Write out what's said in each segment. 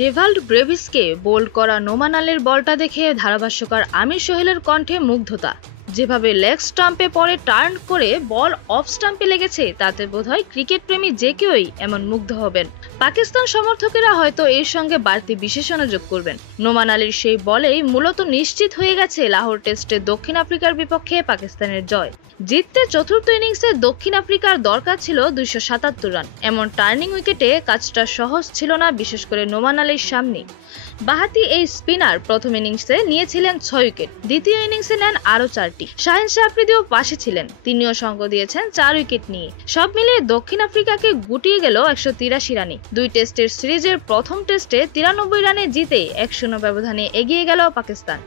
Dewald ব্রেভিসকে bold করা নোমান আলীর বলটা দেখে ধারাভাষ্যকার আমির সোহেলের কণ্ঠে মুগ্ধতা। যেভাবে লেগ স্টাম্পে পরে টার্ন করে বল অফ স্টাম্পে লেগেছে তাতে বোধহয় ক্রিকেট প্রেমী যে কেউই এমন মুগ্ধ হবেন। পাকিস্তান সমর্থকেরা হয়তো এর সঙ্গে বাড়তি বিশেষণ যোগ করবেন। নোমান আলীর সেই বলেই মূলত নিশ্চিত হয়ে গেছে লাহোর টেস্টে দক্ষিণ আফ্রিকার বিপক্ষে পাকিস্তানের জয়। জিততে চতুর্থ ইনিংসে দক্ষিণ আফ্রিকার দরকার ছিল 277 রান। এমন টার্নিং উইকেটে কাজটা সহজ ছিল না, বিশেষ করে নোমান আলীর সামনে। বাঁহাতি এই স্পিনার প্রথম ইনিংসে নিয়েছিলেন 6 উইকেট, দ্বিতীয় ইনিংসে নেন আরও 4টি। শাহিন শাহ আফ্রিদিও পাশে ছিলেন, তিনিও সঙ্গ দিয়েছেন 4 উইকেট নিয়ে। সব মিলিয়ে দক্ষিণ আফ্রিকাকে গুটিয়ে গেল 183 রানে। 2 টেস্টের সিরিজের প্রথম টেস্টে 93 রানে জিতে 1-0 ব্যবধানে এগিয়ে গেল পাকিস্তান।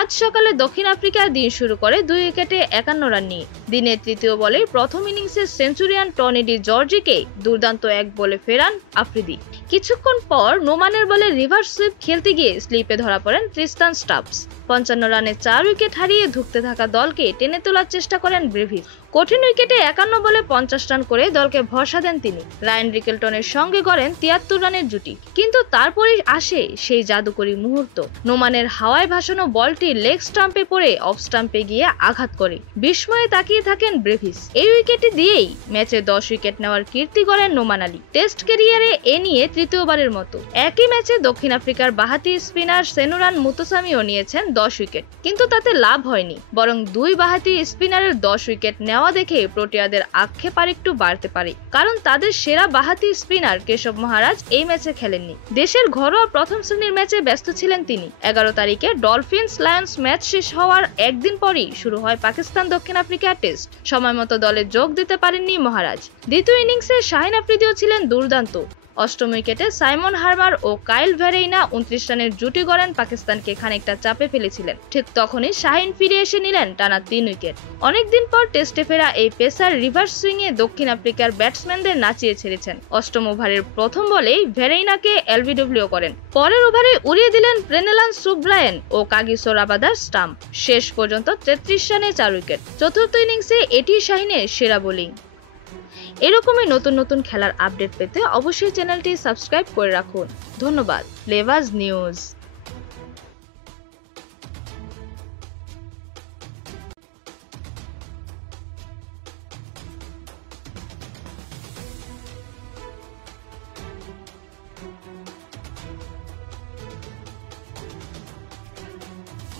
আজ সকালে দক্ষিণ আফ্রিকা দিন শুরু করে 2 উইকেটে 51 রান নিয়ে। দিনের তৃতীয় বলে প্রথম ইনিংসে সেঞ্চুরিয়ান টনি ডি জর্জিকে দুর্দান্ত এক বলে ফেরান আফ্রিদি। কিছুক্ষণ পর নোমানের বলে রিভার্স সুইপ খেলতে গিয়ে স্লিপে ধরা পড়েন ট্রিস্টান স্টাবস। 55 রানে 4 উইকেট হারিয়ে ধুঁকতে থাকা দলকে টেনে তোলার চেষ্টা করেন ব্রেভিস। কঠিন উইকেটে 51 বলে 50 রান করে দলকে ভরসা দেন তিনি। রায়ান রিকেলটনের সঙ্গে গড়েন 73 রানের জুটি। কিন্তু তারপরেই আসে সেই জাদুকরী মুহূর্ত। নোমানের হাওয়ায় ভাসানো বলটি লেগ স্টাম্পে পড়ে অফ স্টাম্পে গিয়ে আঘাত করে। বিস্ময়ে তাকিয়ে থাকেন ব্রেভিস। এই উইকেটটি দিয়েই ম্যাচে 10 উইকেট নেওয়ার কীর্তি করেন নোমান আলী। টেস্ট ক্যারিয়ারে এ নিয়ে তৃতীয়বারের মতো। একই ম্যাচে দক্ষিণ আফ্রিকার বাঁহাতি স্পিনার সেনুরান মুতসামিও নিয়েছেন 10 উইকেট, কিন্তু তাতে লাভ হয়নি। বরং 2 বাঁহাতি স্পিনারের 10 উইকেট নেওয়া দেখে প্রোটিয়াদের আক্ষেপ আরেকটু বাড়তে পারে, কারণ তাদের সেরা বাঁহাতি স্পিনার কেশব মহারাজ এই ম্যাচে খেলেননি। দেশের ঘরোয়া প্রথম শ্রেণীর ম্যাচে ব্যস্ত ছিলেন তিনি। 11 তারিখে ডলফিনস লায়ন্স ম্যাচ শেষ হওয়ার একদিন পরই শুরু হয় পাকিস্তান দক্ষিণ আফ্রিকা টেস্ট। সময় মতো দলে যোগ দিতে পারেননি মহারাজ। দ্বিতীয় ইনিংসে শাহিন আফ্রিদিও ছিলেন দুর্দান্ত। অষ্টম উইকেটে সাইমন হার্মার ও কাইল ভেরেইনা 29 রানের জুটি গড়েন পাকিস্তানকে খানিকটা চাপে ফেলেছিলেন। ঠিক তখনই শাহিন ফিরে এসে নিলেন টানা 3 উইকেট। অনেকদিন পর টেস্টে ফেরা এই পেসার রিভার্স সুইংয়ে দক্ষিণ আফ্রিকার ব্যাটসম্যানদের নাচিয়ে ছেড়েছেন। অষ্টম ওভারের প্রথম বলেই ভেরেইনাকে এলবিডব্লিউ করেন। পরের ওভারে উড়িয়ে দিলেন প্রেনেলান সুব্রায়েন ও কাগিসো রাবাদার স্টাম্প। শেষ পর্যন্ত 33 রানে 4 উইকেট। চতুর্থ ইনিংসে এটি শাহিনের সেরা বোলিং। এরকমই নতুন নতুন খেলার আপডেট পেতে অবশ্যই চ্যানেলটি সাবস্ক্রাইব করে রাখুন। ধন্যবাদ। Flavours news.